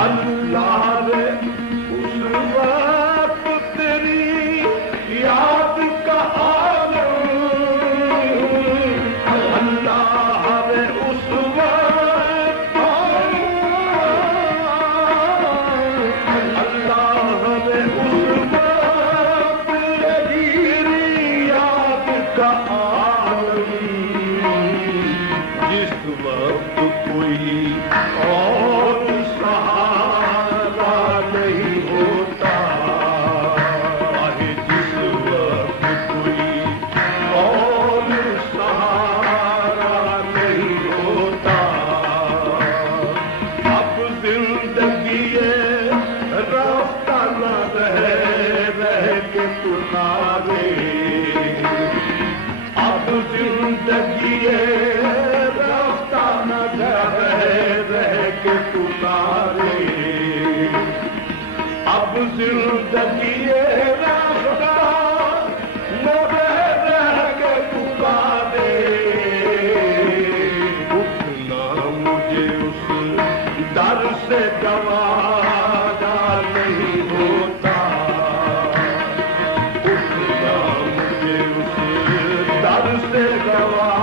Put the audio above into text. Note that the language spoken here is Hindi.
अल्लाह रे उस वक्त तेरी याद का आलम, अल्लाह रे उस वक्त, अल्लाह रे उस वक्त तेरी याद का आलम, जिस वक्त कोई और सहारा नहीं होता है, जिस वक्त कोई और सहारा नहीं होता। अब जिंदगी रास्ता न रह के तुम्हारे, अब जिंदगी रास्ता न रह के तुम्हारे, अब जिंदगी रास्ता न रह के तुम्हारे। उठना मुझे उस दर से गवारा नहीं होता, उठना मुझे उस दर से गवारा